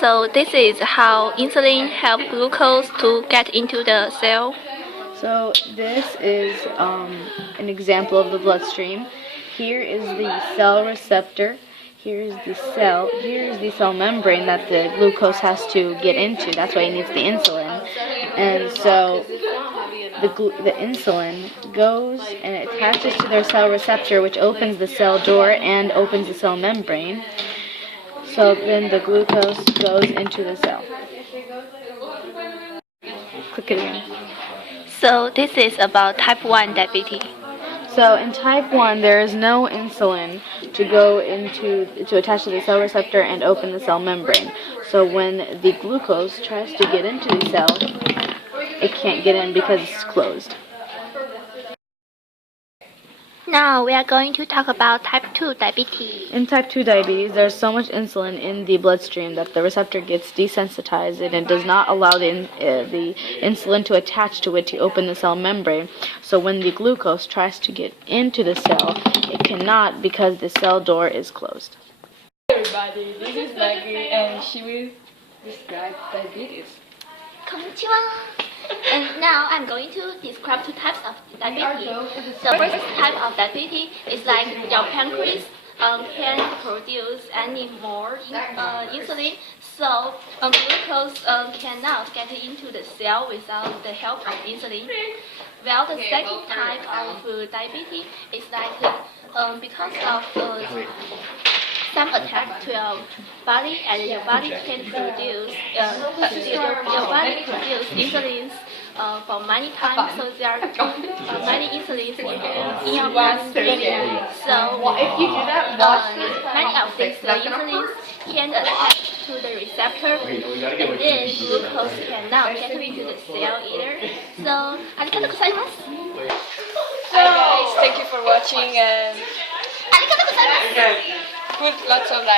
So this is how insulin helps glucose to get into the cell. So this is an example of the bloodstream. Here is the cell receptor. Here is the cell. Here is the cell membrane that the glucose has to get into. That's why it needs the insulin. And so the insulin goes and it attaches to their cell receptor, which opens the cell door and opens the cell membrane. So then the glucose goes into the cell. Click it again. So this is about type 1 diabetes. So in type 1, there is no insulin to attach to the cell receptor and open the cell membrane. So when the glucose tries to get into the cell, it can't get in because it's closed. Now we are going to talk about type 2 diabetes. In type 2 diabetes, there's so much insulin in the bloodstream that the receptor gets desensitized and it does not allow the insulin to attach to it to open the cell membrane. So when the glucose tries to get into the cell, it cannot because the cell door is closed. Hey everybody, this is Maggie and she will describe diabetes. Konnichiwa. And now I'm going to describe two types of diabetes. The first type of diabetes is like your pancreas can't produce any more insulin, so glucose cannot get into the cell without the help of insulin. Well, the second type of diabetes is like because of some attack to your body, and your body can produce insulin for many times, so there are many insulins in your bloodstream. So If you do that, many of these insulins can attach to the receptor, and then glucose cannot get into the cell either. So, arigatou gozaimasu. Hi guys, thank you for watching and Arigatou gozaimasu. put lots of like